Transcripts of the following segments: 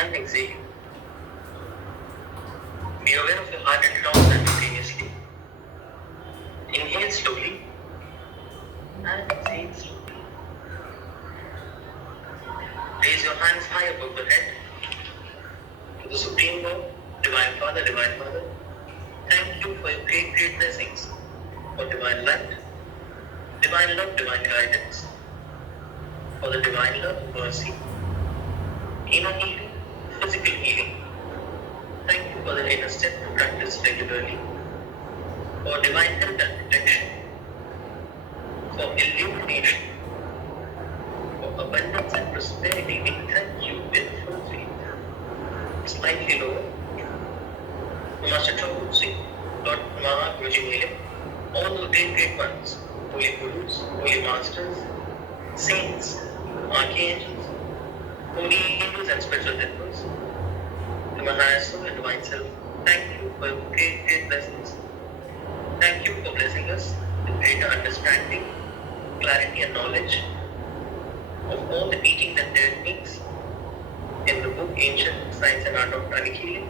and exhale. Be aware of your heart and lungs simultaneously. Inhale slowly and exhale slowly. Raise your hands high above the head to the Supreme Lord, Divine Father, Divine Mother. Thank you for your great, great blessings, for divine light, divine love, divine guidance, for the divine love, mercy, inner healing, physical healing. Thank you for the inner step to practice regularly, for divine health and protection, for illumination, for abundance and prosperity. We thank you with full faith. Slightly lower, Master Chaudhary Singh, Lord Maha Guruji Neelam, all the great, great ones, holy gurus, holy masters, saints, archangels, holy angels and spiritual helpers, to my highest soul and divine self, thank you for your great, great blessings. Thank you for blessing us with greater understanding, clarity and knowledge of all the teachings and techniques in the book Ancient Science and Art of Pranic Healing.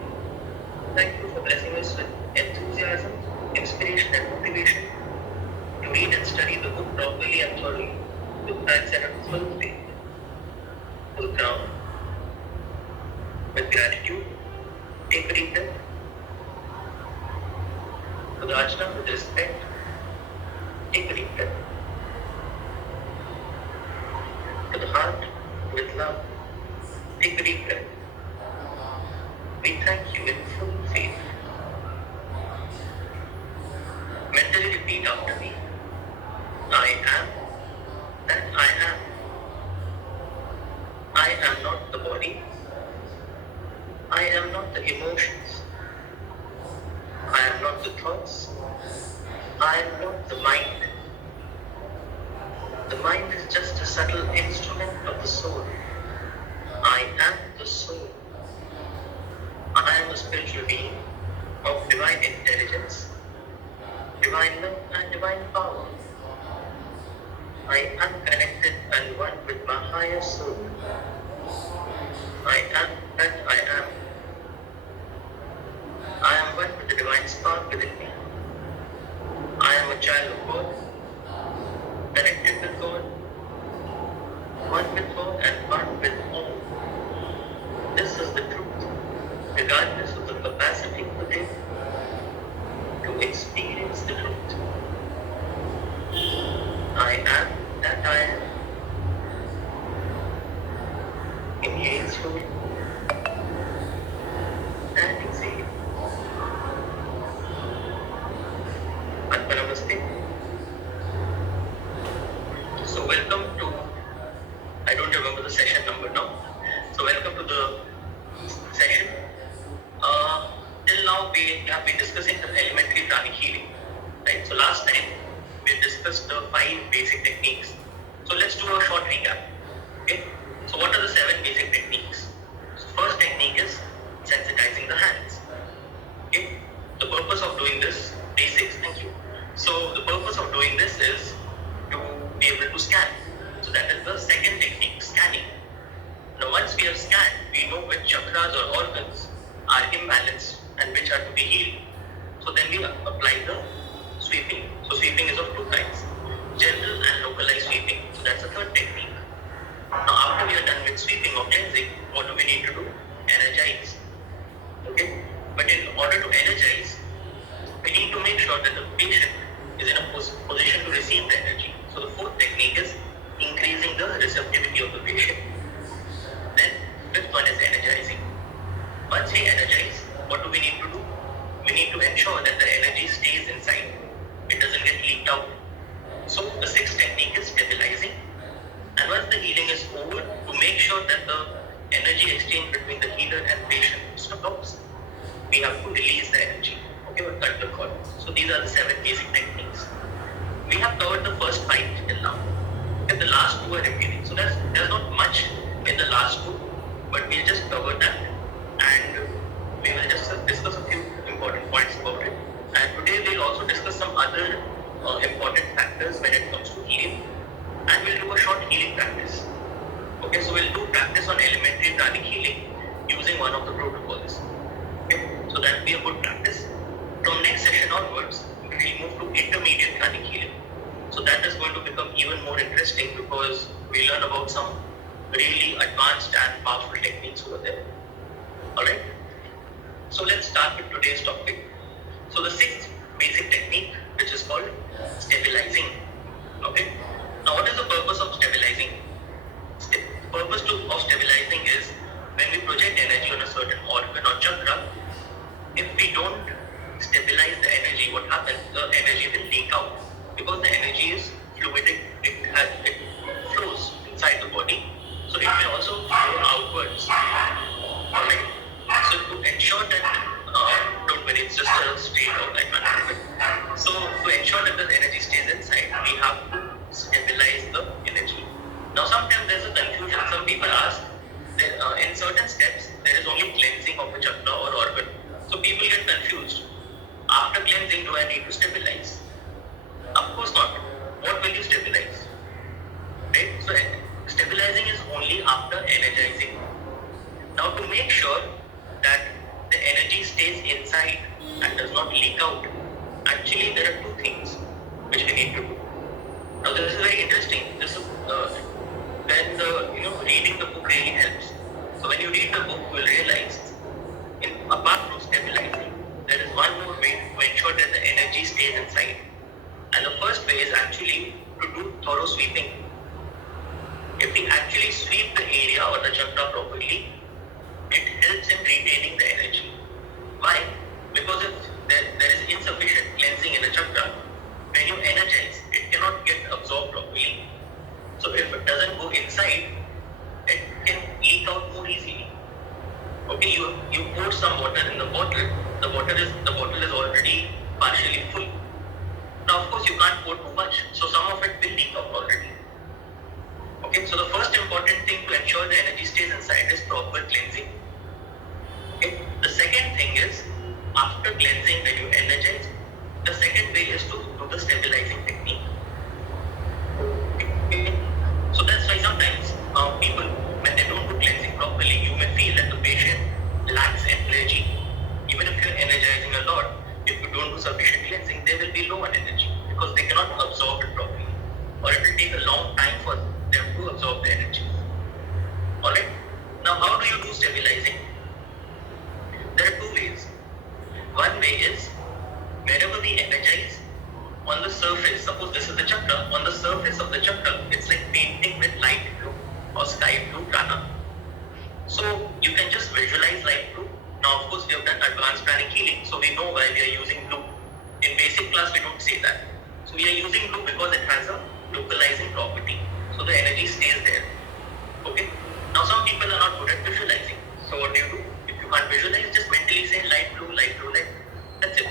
Thank you for blessing us with enthusiasm, inspiration and motivation to read and study the book properly and thoroughly with thanks and full faith. To the ground, with gratitude, take a deep breath. To the Ajna, with respect, take a deep breath. To the heart, with love, take a deep breath. We thank you in full faith. Mentally repeat after me. I am that I am. I am not the body. I am not the emotions. I am not the thoughts. I am not the mind. The mind is just a subtle instrument of the soul. I am the soul. I am a spiritual being of divine intelligence, divine love and divine power. I am connected and one with my higher soul. I am that I am. I am one with the divine spark within me. I am a child of God, connected with God, one with God and one with all. This is the truth, regardless of the capacity within to experience the truth. I am that I am. Inhale slowly and exhale. Atma Namaste. So welcome to, I don't remember the session number now. So welcome to the session. Till now we have been discussing the elementary pranic healing, right? So last time we discussed the 5 basic techniques. So let's do a short recap. Okay. So what are the 7 basic techniques? So first technique is sensitizing the hands. Okay. The purpose of doing this, basics, thank you. So the purpose of doing this is to be able to scan. So that is the second technique, scanning. Now once we have scanned, we know which chakras or organs are imbalanced and which are to be healed. So then we apply the sweeping. So sweeping is of 2 kinds, general and localized sweeping. So that's the third technique. Now after we are done with sweeping or cleansing, what do we need to do? Energize. Okay? But in order to energize, we need to make sure that the patient is in a position to receive the energy. So the fourth technique is increasing the receptivity of the patient. Then fifth one is energizing. Once we energize, what do we need to do? We need to ensure that the energy stays inside. It doesn't get leaked out. So the sixth technique is stabilizing. And once the healing is over, to make sure that the energy exchange between the healer and patient stops, we have to release the energy. Okay, or cut the cord. So these are the 7 basic techniques. We have covered the first 5 till now. And the last 2 are repeating. So there's not much in the last 2, but we'll just cover that. And we will just discuss a few important points about it. And today we'll also discuss some other important factors when it comes to healing. And we'll do a short healing practice. Okay, so we'll do practice on elementary pranic healing using one of the protocols. Okay? So that will be a good practice. From next session onwards, we'll move to intermediate pranic healing. So that is going to become even more interesting because we learn about some really advanced and powerful techniques over there. Alright? So let's start with today's topic. So the sixth basic technique, which is called stabilizing. Okay? Now what is the purpose of stabilizing? The purpose of stabilizing is when we project energy on a certain organ or chakra, if we don't stabilize the energy, what happens? The energy will leak out because the energy is fluidic, it flows inside the body, so it may also flow outwards. Alright? So to ensure that, don't worry, it's just a straight outline management. So to ensure that the energy stays inside, we have to stabilize the energy. Now sometimes there's a confusion. Some people ask that in certain steps there is only cleansing of a chakra or organ. So people get confused. After cleansing, do I need to stabilize? Of course not. What will you stabilize? Right? So stabilizing is only after energizing. Now to make sure that the energy stays inside and does not leak out, actually there are two things which we need to do. Now this is very interesting. This is when reading the book really helps. So when you read the book, you will realize, apart from stabilizing, there is one more way to ensure that the energy stays inside. And the first way is actually to do thorough sweeping. If we actually sweep the area or the chakra properly, it helps in retaining the energy. Why? Because if there is insufficient cleansing in a chakra, when you energize, it cannot get absorbed properly. So if it doesn't go inside, it can leak out more easily. Okay, you pour some water in the bottle. The bottle is already partially full. Now of course you can't pour too much, so some of it will leak out already. Okay, so the first important thing to ensure the energy stays inside is proper cleansing. Okay, the second thing is, after cleansing, when you energize, the second way is to do the stabilizing technique. Okay, so that's why sometimes people, when they don't do cleansing properly, you may feel that the patient lacks energy. Even if you're energizing a lot, if you don't do sufficient cleansing, they will be low on energy because they cannot absorb it properly, or it will take a long time for them to absorb the energy. Alright? Now how do you do stabilizing? There are two ways. One way is, wherever we energize, on the surface, suppose this is the chakra, on the surface of the chakra, it's like painting with light blue or sky blue prana. So you can just visualize light blue. Now of course we have done advanced pranic healing, so we know why we are using blue. In basic class we don't say that. So we are using blue because it has a localizing property. So the energy stays there. Okay? Now some people are not good at visualizing. So what do? If you can't visualize, just mentally say light blue, light blue, light blue. That's it.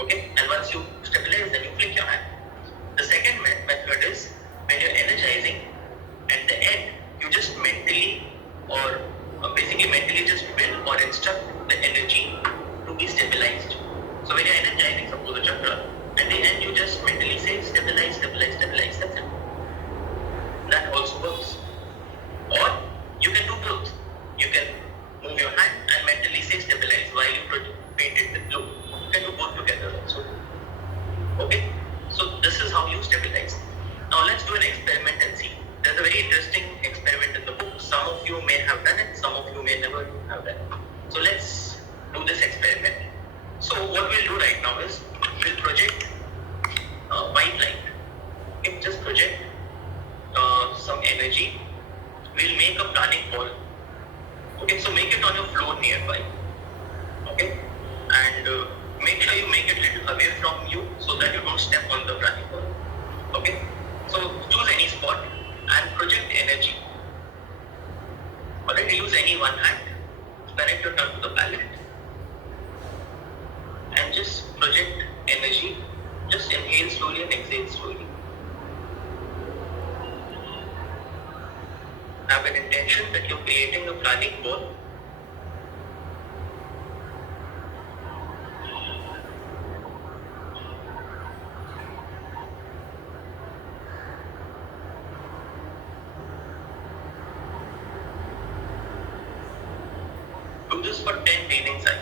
Okay? And once you stabilize, then you flick your hand. The second method is, when you're energizing, at the end, you just mentally or basically mentally just will or instruct the energy to be stabilized. So when you're energizing, suppose the chakra, at the end you just mentally say stabilize, stabilize, stabilize. That's it. That also works. Or you can do both. You can move your hand and mentally say stabilize while you paint it with blue. You can do both together also. Okay? So this is how you stabilize. Now let's do an experiment and see. There's a very interesting experiment in the book. Some of you may have done it, some of you may never have done it. So let's do this experiment. So what we'll do right now is, we'll project white light. Okay, just project some energy. We'll make a pranic ball. Okay, so make it on your floor nearby. Okay, and make sure you make it little away from you so that you don't step on the pranic ball. Okay, so choose any spot and project energy. Alright, use any one hand, connect your tongue to the palate, and just project energy. Just inhale slowly and exhale slowly. Have an intention that you're creating a pranic ball. choose for 10 breathing cycles.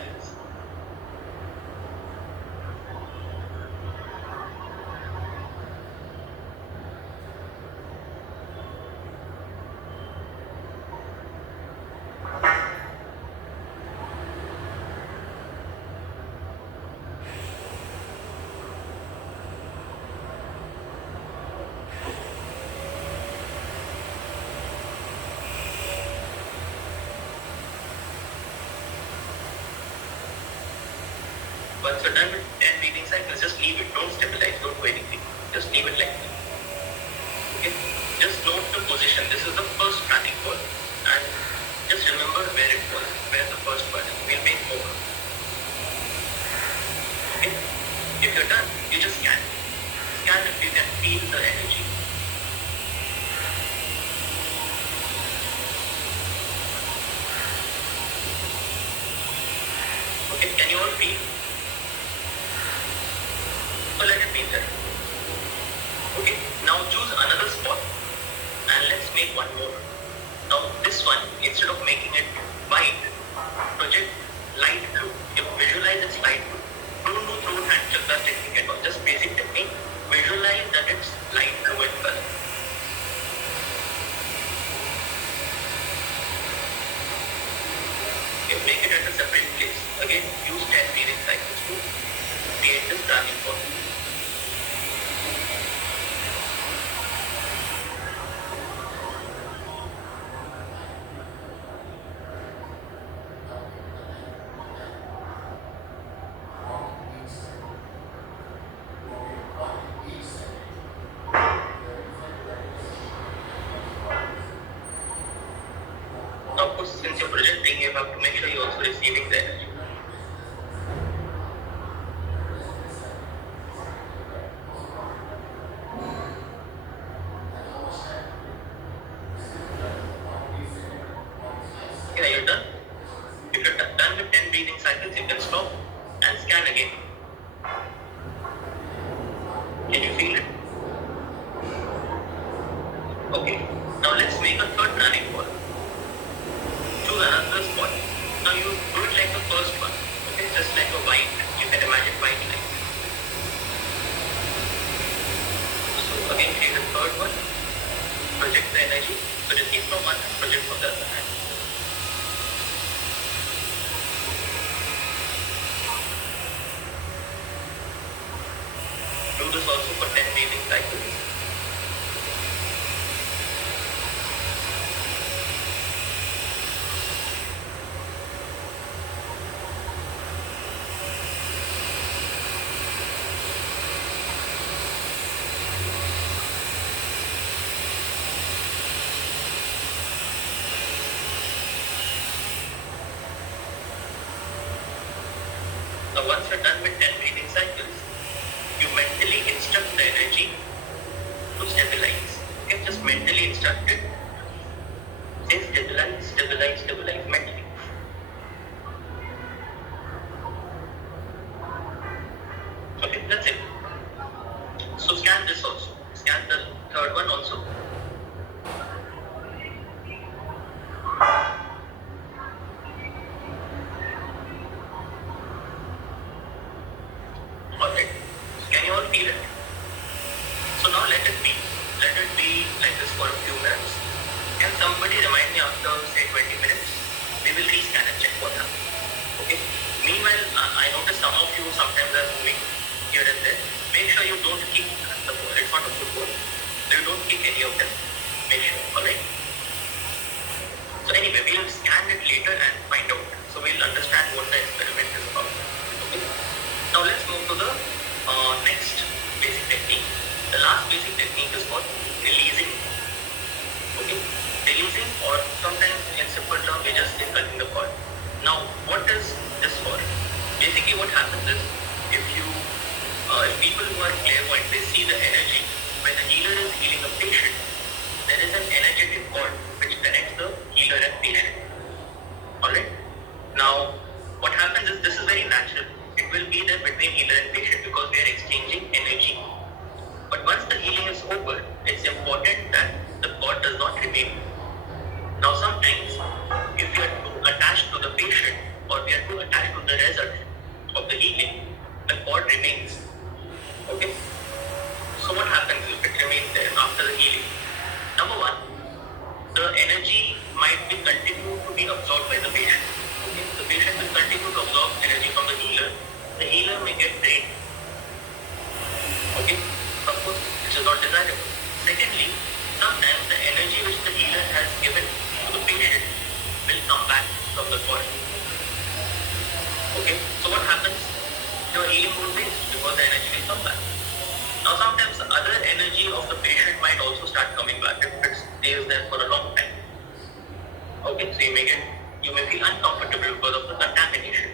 Once you're done with 10 breathing cycles, just leave it. Don't stabilize. Don't do anything. Just leave it like that. Okay? Just note the position. This is the first pranic ball. And just remember where it was, where the first one is. We'll make more. Okay? If you're done, you just scan. Scan if you can feel the energy. Okay, can you all feel? So let it be there. Okay, now choose another spot and let's make one more. Now this one, instead of making it white, project light blue. You visualize it's light blue. Don't do throat hand chakra technique at all. Just basic technique. Visualize that it's light blue in color. Okay, make it at a separate place. Again, use 10 breathing cycles to create this pranic ball. Now, of course, since you're projecting, you have to make sure you're also receiving the energy. Okay, you're done. If you're done with 10 breathing cycles, you can stop and scan again. Can you feel it? Okay, now let's make a third pranic ball. Choose another spot. Now you do it like the first one. Okay, just like a white. You can imagine white line. So again, create a third one. Project the energy. So receive from one, project from the other hand. Do this also for 10 breathing cycles. Now once you're done with 10 breathing cycles, you mentally instruct the energy to stabilize. Okay, just mentally instruct it. Say stabilize, stabilize, stabilize mentally. Okay, that's it. So scan this also. Scan the third one also. Alright. Can you all feel it? So now let it be. Let it be like this for a few minutes. Can somebody remind me after say 20 minutes? We will rescan and check what happened. Okay. Meanwhile, I notice some of you sometimes are moving here and there. Make sure you don't kick the ball. It's not a football. So you don't kick any of them. Make sure. Alright. So anyway, we will scan it later and find out. So we'll understand what the experiment is about. Okay. Now let's move to the next basic technique. The last basic technique is called releasing. Okay, releasing, or sometimes in simple terms we just say cutting the cord. Now, what is this for? Basically, what happens is if people who are clairvoyant, they see the energy. When the healer is healing a patient, there is an energetic cord which connects the healer and patient. Alright. Now, what happens is this is very natural. It will be there between healer and patient because they are exchanging energy. But once the healing is over, it's important that the cord does not remain. Now sometimes come back from the cord. Okay, so what happens? Your healing would waste because the energy will come back. Now sometimes other energy of the patient might also start coming back if it stays there for a long time. Okay, so you may feel uncomfortable because of the contamination.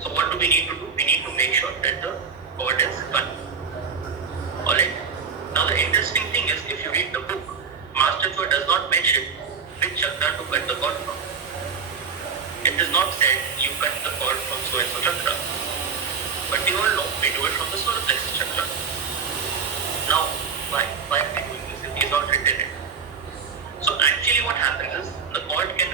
So what do we need to do? We need to make sure that the cord is cut. Alright. Now the interesting thing is, if you read the book, Master Choa does not mention which chakra to cut the cord from. It is not said you cut the cord from so and so chakra. But you all know we do it from the solar plexus chakra. Now, why are we doing this? It is not written in. So actually what happens is, the cord can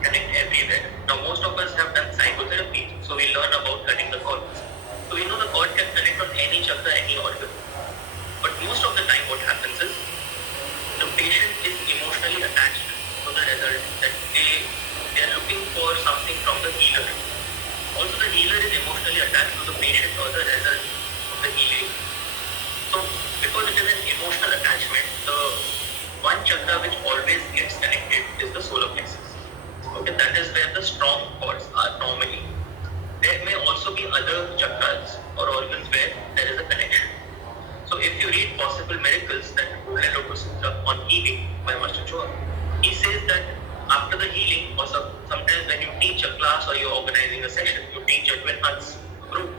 connect everywhere. Now most of us have done psychotherapy, so we learn about cutting the cords. So we know the cord can connect on any chakra, any organ. But most of the time what happens is, the patient is emotionally attached to the result, that they are looking for something from the healer. Also the healer is emotionally attached to the patient or the result of the healing. So because it is an emotional attachment, the one chakra which always gets connected is the solar plexus. Okay, that is where the strong cords are normally. There may also be other chakras or organs where there is a connection. So if you read Possible Miracles, that Guhya Lotus Sutra on healing by Master Choa, he says that after the healing, or sometimes when you teach a class or you're organizing a session, you teach a 12 months group,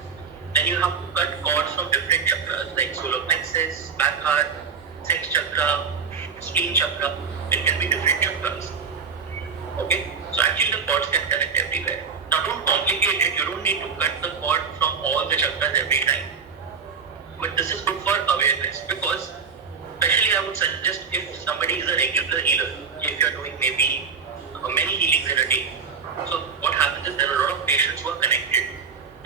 then you have to cut cords from different chakras like solar plexus, back heart, sex chakra, spleen chakra. It can be different chakras. Okay, so actually the cords can connect everywhere. Now don't complicate it. You don't need to cut the cord from all the chakras every time. But this is good for awareness, because especially I would suggest if somebody is a regular healer, if you are doing maybe many healings in a day. So what happens is, there are a lot of patients who are connected,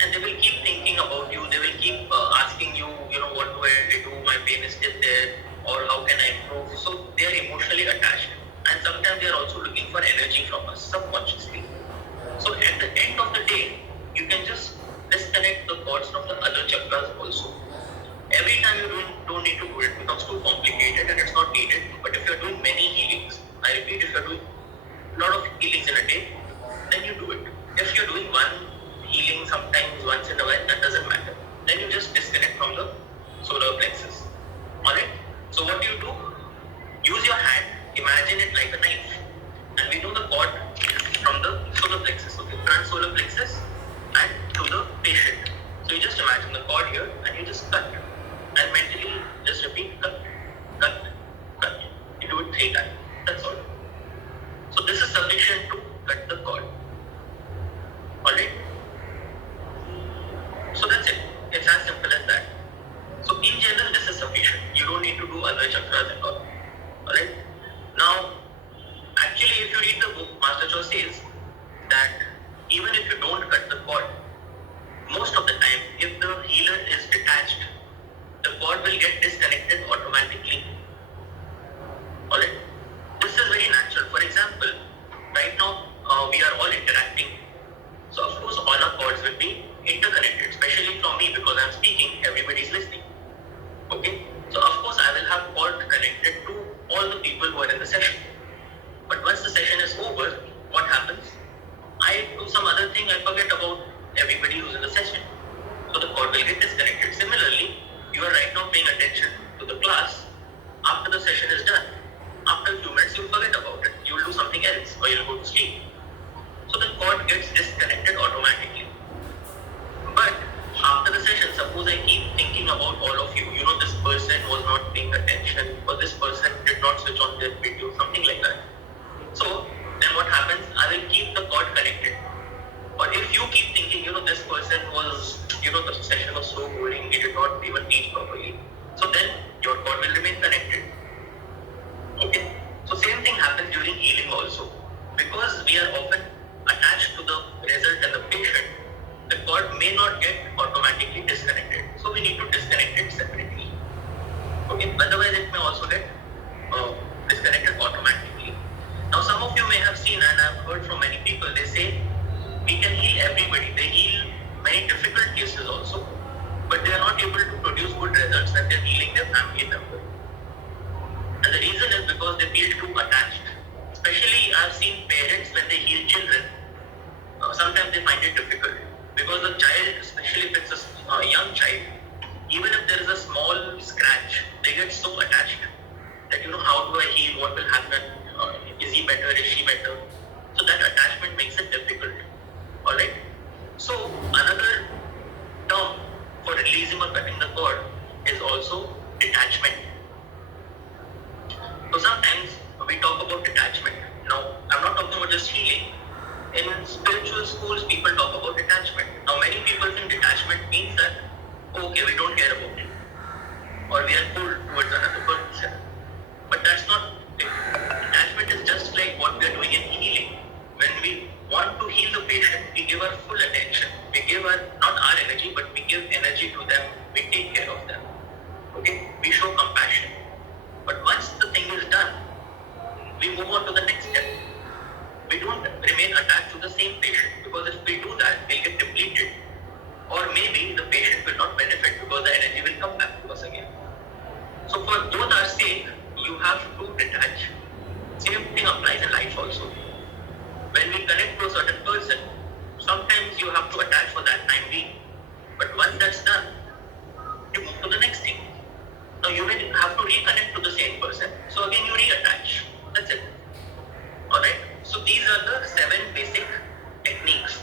and they will keep thinking about you. They will keep asking you, what do I do? My pain is still there, or how can I improve? So they are emotionally attached, and sometimes they are also looking for energy from us subconsciously. So at the end of the day, you can just disconnect the cords from the other chakras also. Every time you don't need to do it, becomes too complicated and it's not needed. But if you're doing many healings, I repeat, if you're doing a lot of healings in a day, then you do it. If you're doing one healing sometimes once in a while, that doesn't matter. Then you just disconnect from the solar plexus. Alright? So what do? Use your hand, imagine it like a knife. And we know the cord from the solar plexus, okay, front solar plexus and to the patient. So you just imagine the cord here and you just cut. And mentally just repeat, cut, cut, cut. You do it 3 times. That's all. So this is sufficient to cut the cord. Alright? So that's it. It's as simple as that. So in general, this is sufficient. You don't need to do other chakras at all. Alright? Now, actually, if you read the book, Master Choa says that even if you don't cut the cord, most of the time, if the healer is detached, the cord will get disconnected automatically. Alright? This is very natural. For example, right now we are all interacting. So of course all our cords will be interconnected, especially from me, because I'm speaking, everybody is listening. Okay? So of course I will have cord connected to all the people who are in the session. But once the session is over, what happens? I do some other thing, I forget about everybody who's in the session. So the cord will get disconnected. Similarly, you are right now paying attention to the class. After the session is done, after a few minutes you'll forget about it. You'll do something else or you'll go to sleep. So the cord gets disconnected automatically. But after the session, suppose I keep thinking about all of you. This person was not paying attention, or this person did not switch on their video, something like that. So then what happens? I will keep the cord connected. But if you keep thinking, this person was, the session was so boring, he did not even teach properly. So then your cord will remain connected. Okay? So same thing happens during healing also. Because we are often attached to the result and the patient, the cord may not get automatically disconnected. So we need to disconnect it separately. Okay? Otherwise it may also get disconnected automatically. Now some of you may have seen, and I've heard from many people, they say, we can heal everybody. They heal many difficult cases also, but they are not able to produce good results when they're healing their family member. And the reason is because they feel too attached. Especially I've seen parents, when they heal children, sometimes they find it difficult because the child, especially if it's a young child, even if there is a small scratch, they get so attached that how do I heal? What will happen? Is he better? Is she better? So that attachment makes it difficult. All right. So another term for releasing or cutting the cord is also detachment. So sometimes we talk about detachment. Now, I'm not talking about just healing. In spiritual schools, people talk about detachment. Now, many people think detachment means that, okay, we don't care about it, or we are pulled towards another person. But that's not it. Detachment is just like what we are doing in healing. When we want to heal the patient, we give our full attention. We give not our energy, but we give energy to them. We take care of them. Okay? We show compassion. But once the thing is done, we move on to the next step. We don't remain attached to the same patient, because if we do that, we'll get depleted. Or maybe the patient will not benefit because the energy will come back to us again. So for both our sake, you have to detach. Same thing applies in life also. When we connect to a certain person, sometimes you have to attach for that time being. But once that's done, you move to the next thing. Now you will have to reconnect to the same person. So again you reattach. That's it. Alright? So these are the 7 basic techniques.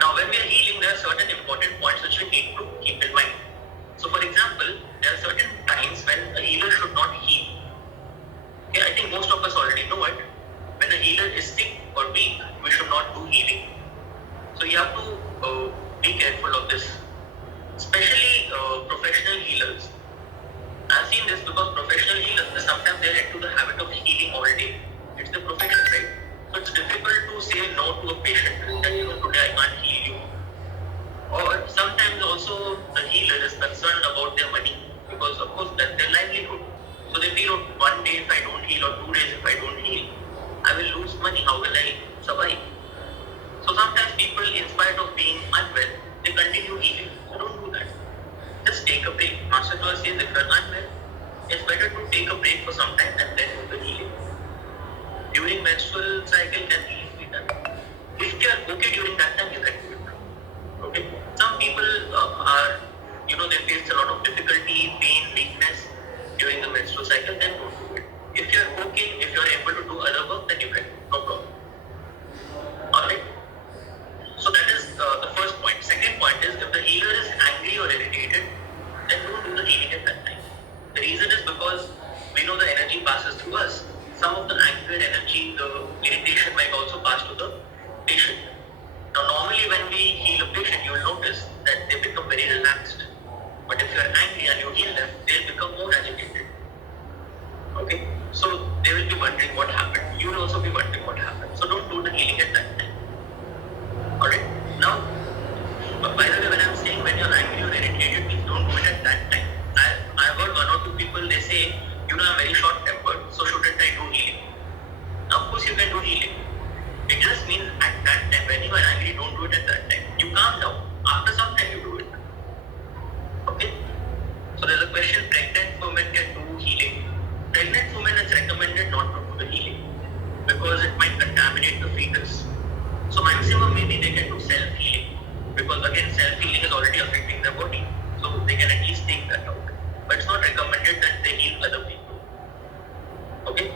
Now when we are healing, there are certain important points which we need to keep in mind. So for example, there are certain times when a healer should not heal. Okay, I think most of us already know it. When a healer is sick or weak, we should not do healing. So you have to be careful of this. Especially professional healers. I've seen this because professional healers, sometimes they're into the habit of healing all day. It's the profession, right? So it's difficult to say no to a patient that today I can't heal you. Or sometimes also the healer is concerned about their money, because of course that's their livelihood. So they feel, one day if I don't heal, or 2 days if I don't heal, I will lose money. How will I survive? So sometimes people, in spite of being unwell, they continue healing. So don't do that. Just take a break. Master Joy says if you're unwell, it's better to take a break for some time and then do the healing. During menstrual cycle, can healing be done? If you are okay during that time, you can do it. Okay? Some people are, they face a lot of difficulty, pain, weakness during the menstrual cycle, then don't do it. If you are okay, if you are able to do other work, then you can. No problem. Alright? So that is the first point. Second point is, if the healer is angry or irritated, then don't do the healing at that time. The reason is because we know the energy passes through us. Some of the angered energy, the irritation might also pass to the patient. Now normally when we heal a patient, you will notice that they become very relaxed. But if you are angry and you heal them, they'll become more agitated. Okay? So they will be wondering what happened. You will also be wondering what happened. So don't do the healing at that time. Alright? Now, by the way, when I'm saying when you're angry or irritated, please don't do it at that time. I've heard 1 or 2 people, they say, I'm very short-tempered, so shouldn't I do healing? Now, of course you can do healing. It just means at that time, when you are angry, don't do it at that time. You calm down. After some time, you do it. Okay? So there's a question, pregnant women can do healing. Pregnant women is recommended not to do the healing because it might contaminate the fetus. So maximum maybe they can do self-healing, because again self-healing is already affecting their body. So they can at least take that out. But it's not recommended that they heal other people. Okay?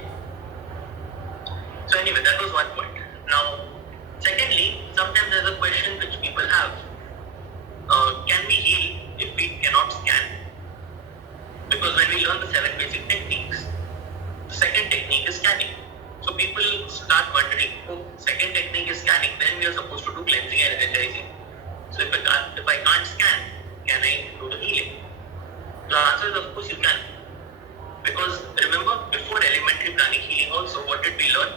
So anyway, that was one point. Now, secondly, sometimes there's a question which people have. Can we heal if we cannot scan? Because when we learn the 7 basic techniques, the second technique is scanning. So people start wondering, second technique is scanning, then we are supposed to do cleansing and energizing. So if I can't scan, can I do the healing? The answer is of course you can. Because remember, before elementary pranic healing also, what did we learn?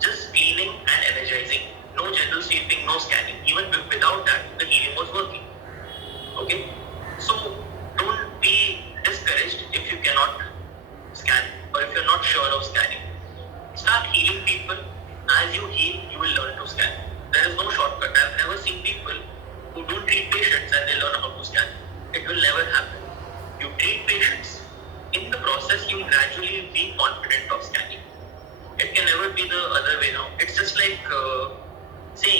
Just cleaning and energizing. No general sweeping, no scanning. Even without that, the healing was working. Okay? So don't be discouraged if you cannot scan, or if you're not sure of scanning. Start healing people. As you heal, you will learn to scan. There is no shortcut. I've never seen people who don't treat patients and they learn how to scan. It will never happen. You treat patients. In the process, you will gradually be confident of scanning. It can never be the other way now. It's just like saying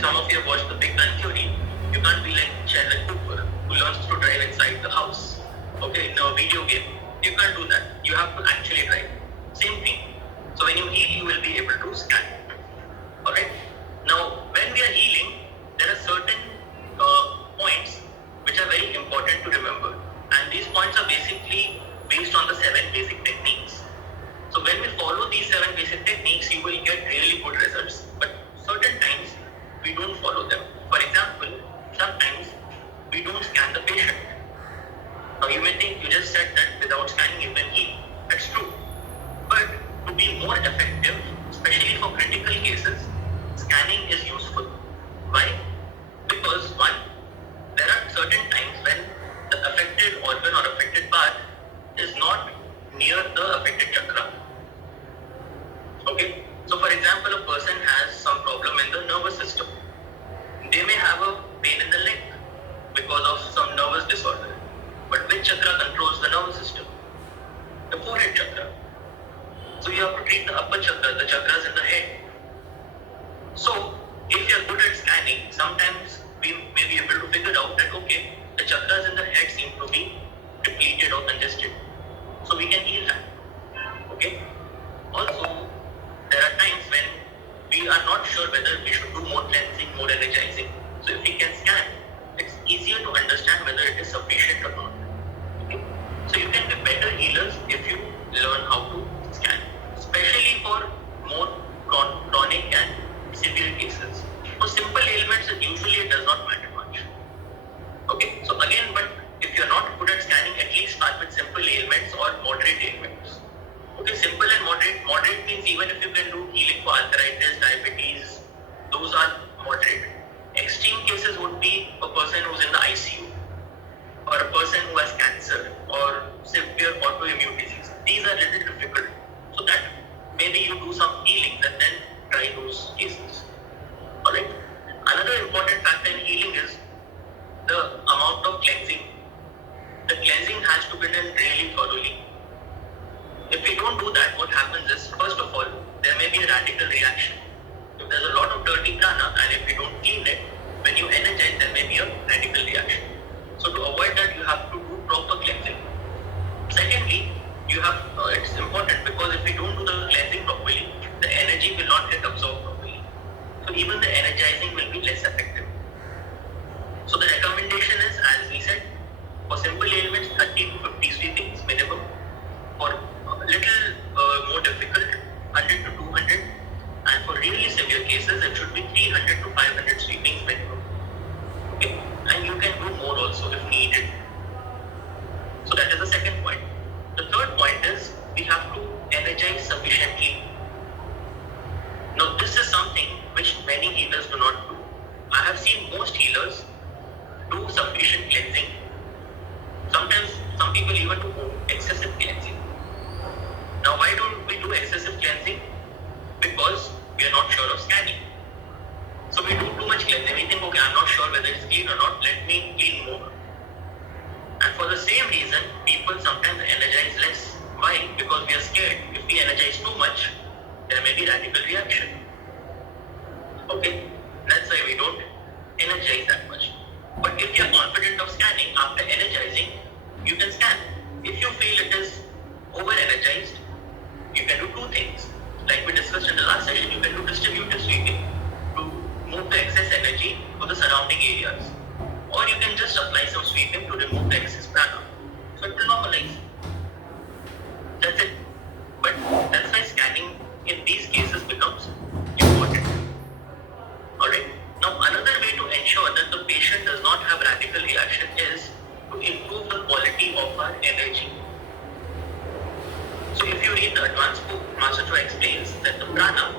some of you have watched The Big Bang Theory, you can't be like Sheldon Cooper, who learns to drive inside the house. Okay, in a video game, you can't do that. You have to actually drive. Same thing. So when you heal, you will be able to scan. Alright? Now, when we are healing, there are certain points which are very important to remember. And these points are basically based on the 7 basic techniques. So when we follow these 7 basic techniques, you will get really good results. But certain times, we don't follow them. For example, sometimes we don't scan the patient. Now you may think you just said that without scanning you can heal. That's true. But to be more effective, especially for critical cases, scanning is useful. Why? Because one, there are certain times when the affected organ or affected part is not near the affected chakra. Okay? So for example, a person has some problem in the nervous system. They may have a pain in the leg because of some nervous disorder. But which chakra controls the nervous system? The forehead chakra. So you have to treat the upper chakra, the chakras in the head. So if you are good at scanning, sometimes we may be able to figure out that okay, the chakras in the head seem to be depleted or congested. So we can heal that. Okay? Also, there are times when we are not sure whether we should do more cleansing, more energizing. So if we can scan, it's easier to understand whether it is sufficient or not. Okay? So you can be better healers if you learn how to scan, especially for more chronic and severe cases. For simple ailments, usually it does not matter much. Okay, so again, but if you're not good at scanning, at least start with simple ailments or moderate ailments. Okay, simple and moderate. Moderate means even if you can do healing for arthritis, diabetes, those are moderate. Extreme cases would be a person who's in the ICU, or a person who has cancer, or severe autoimmune disease. These are little difficult. So that maybe you do some healing and then try those cases. Alright? Another important factor in healing is the amount of cleansing. The cleansing has to be done really thoroughly. If we don't do that, what happens is, first of all, there may be a radical reaction. If there's a lot of dirty prana and if we don't clean it, when you energize, there may be a radical reaction. So to avoid that, you have to do proper cleansing. Secondly, it's important because if we don't do the cleansing properly, the energy will not get absorbed properly. So even the energizing will be less effective. So the recommendation is, as we said, for simple ailments, 30 to 50 sweepings minimum. For a little more difficult, 100 to 200. And for really severe cases, it should be 300 to 500 sweepings minimum. Okay? And you can do more also if needed. So that is the second point. The third point is we have to energize sufficiently. Now this is something which many healers do not do. I have seen most healers do sufficient cleansing. Sometimes some people even do excessive cleansing. Now why don't we do excessive cleansing? Because we are not sure of scanning. So we do too much cleansing. We think, okay, I'm not sure whether it's clean or not, let me clean more. And for the same reason, people sometimes energize less. Why? Because we are scared. If we energize too much, there may be radical reaction. Okay, that's why we don't energize that much. But if you are confident of scanning after energizing, you can scan. If you feel it is over-energized, you can do two things. Like we discussed in the last session, you can do distributive sweeping to move the excess energy to the surrounding areas. Or you can just apply some sweeping to remove the excess prana. So it will normalize. That's it. But that's why scanning in these cases becomes important. Alright? Now another way to ensure that the patient does not have radical reaction is to improve the quality of our energy. So if you read the advanced book, Master Choa explains that the prana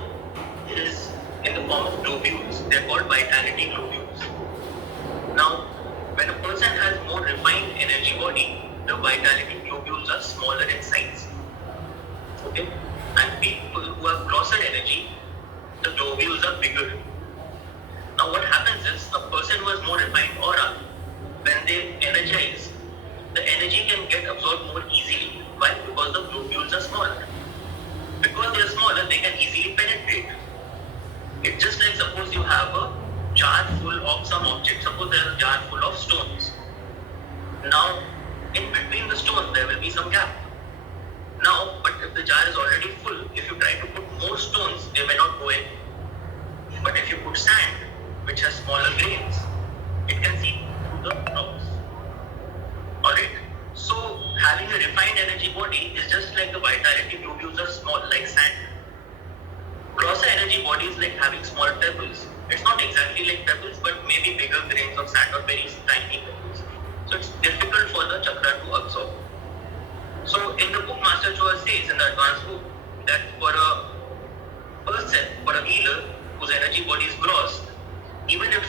is in the form of globules. They are called vitality globules. Now, when a person has more refined energy body, the vitality globules are smaller in size. Okay? And people who have grosser energy, the globules are bigger. Now what happens is, a person who has more refined aura, when they energize, the energy can get absorbed more easily. Why? Because the globules are smaller. Because they are smaller, they can easily penetrate. It's just like suppose you have a object. Suppose there is a jar full of stones. Now, in between the stones, there will be some gap. Now, but if the jar is already full, if you try to put more stones, they may not go in. But if you put sand, which has smaller grains, it can see through the rocks. Alright? So, having a refined energy body is just like the vitality globules are small, like sand. Grosser energy body is like having small pebbles. It's not exactly like pebbles, but maybe bigger grains of sand or very tiny pebbles. So, it's difficult for the chakra to absorb. So, in the book, Master Choa says in the advanced book that for a person, for a healer whose energy body is gross, even if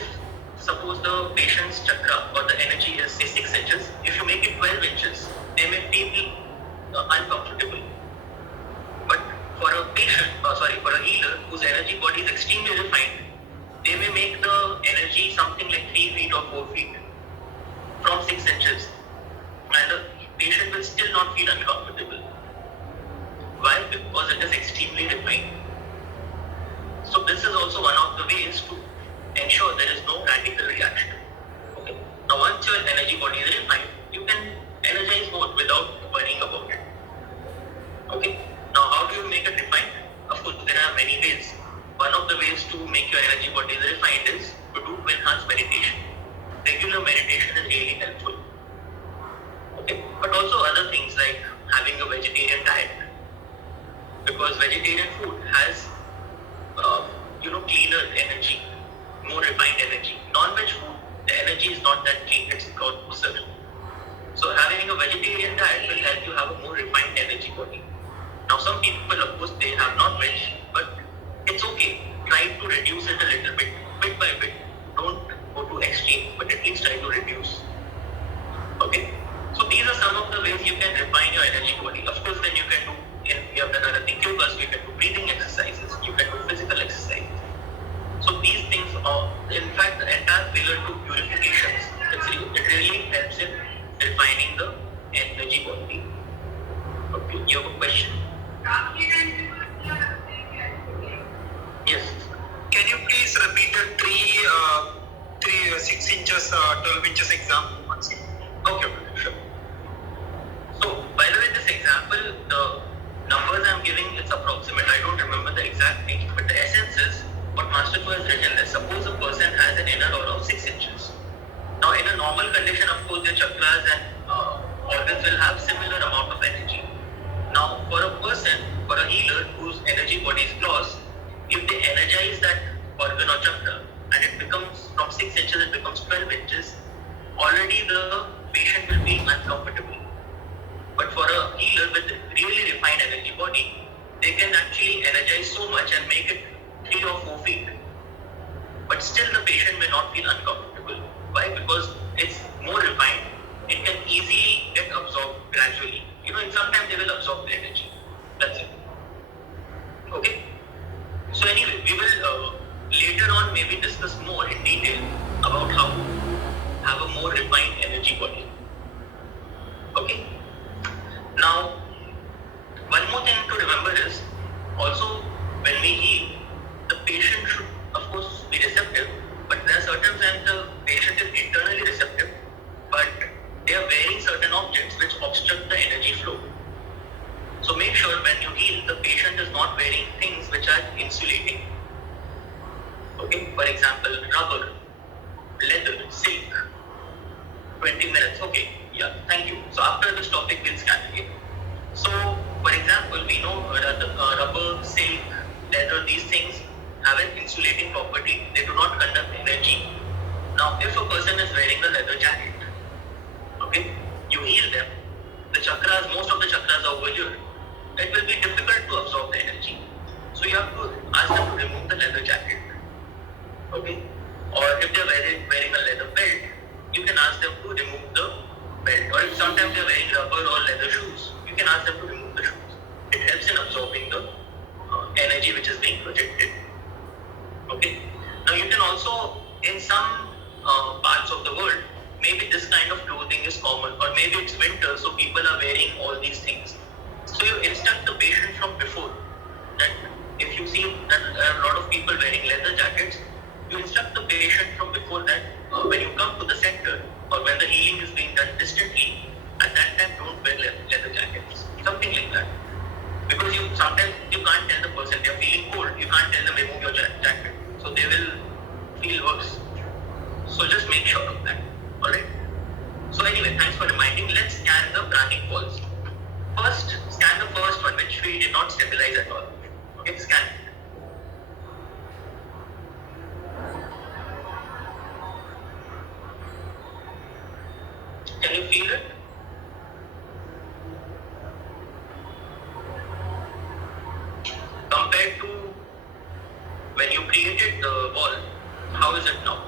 suppose the patient's chakra or the energy is say 6 inches, if you make it 12 inches, they may feel uncomfortable. But for a patient, for a healer whose energy body is extremely refined, they may make the energy something like 3 feet or 4 feet from 6 inches, and the patient will still not feel uncomfortable. Why? Because it is extremely refined. So this is also one of the ways to ensure there is no radical reaction. Okay. Now once your energy body is refined, you can energize more without worrying about it. Okay. Now how do you make it refined? Of course, there are many ways. One of the ways to make your energy body refined is to do enhanced meditation. Regular meditation is really helpful. Okay. But also other things like having a vegetarian diet. Because vegetarian food has cleaner energy, more refined energy. Non-veg food, the energy is not that clean, it's grosser. So having a vegetarian diet will help you have a more refined energy body. Now some people, of course, they have non-veg, but it's okay. Try to reduce it a little bit by bit. Don't go to extreme, but at least try to reduce. Okay? So these are some of the ways you can refine your energy body. Of course, then you can do, you have done other things, yogas, you can do breathing exercises, you can do physical exercises. So these things are, in fact, the entire pillar to purifications, it really helps in refining the energy body. Okay, you have a question? Yes. Can you please repeat the 6 inches, 12 inches example once again? Okay, sure. So, by the way, this example, the numbers I'm giving, it's approximate. I don't remember the exact thing, but the essence is what Master Choa has written is, suppose a person has an inner aura of 6 inches. Now, in a normal condition, of course, their chakras and organs will have similar amount of energy. Now, for a person, for a healer whose energy body is gross, if they energize that organ or chakra and it becomes from 6 inches, it becomes 12 inches, already the patient will feel uncomfortable. But for a healer with really refined energy body, they can actually energize so much and make it 3 or 4 feet. But still the patient may not feel uncomfortable. Why? Because it's more refined. It can easily get absorbed gradually. And sometimes they will absorb the energy. That's it. Okay? So anyway, we will later on maybe discuss more in detail about how to have a more refined energy body. Okay? Now, one more thing to remember is, also when we heal, the patient should of course be receptive, but there are certain times the patient is internally receptive, but they are wearing certain objects which obstruct the energy flow. So make sure when you heal, the patient is not wearing things which are insulating. Okay, for example, rubber, leather, silk. 20 minutes, okay, yeah, thank you. So after this topic, we'll scan again. So, for example, we know rubber, silk, leather, these things have an insulating property. They do not conduct energy. Now, if a person is wearing a leather jacket, okay, you heal them, the chakras, most of the chakras are over here. It will be difficult to absorb the energy. So you have to ask them to remove the leather jacket. Okay? Or if they are wearing a leather belt, you can ask them to remove the belt. Or if sometimes they are wearing rubber or leather shoes, you can ask them to remove the shoes. It helps in absorbing the energy which is being projected. Okay? Now you can also, in some parts of the world, maybe this kind of clothing is common, or maybe it's winter, so people are wearing all these things. So you instruct the patient from before that if you see that there are a lot of people wearing leather jackets, you instruct the patient from before that Can you feel it? Compared to when you created the ball, how is it now?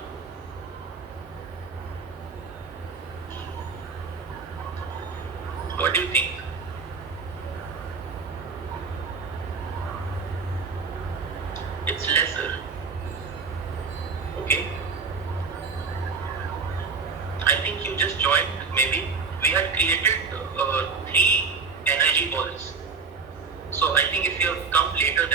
What do you think? It's lesser. Okay. I think you just joined. Maybe we had created 3 energy balls. So I think if you have come later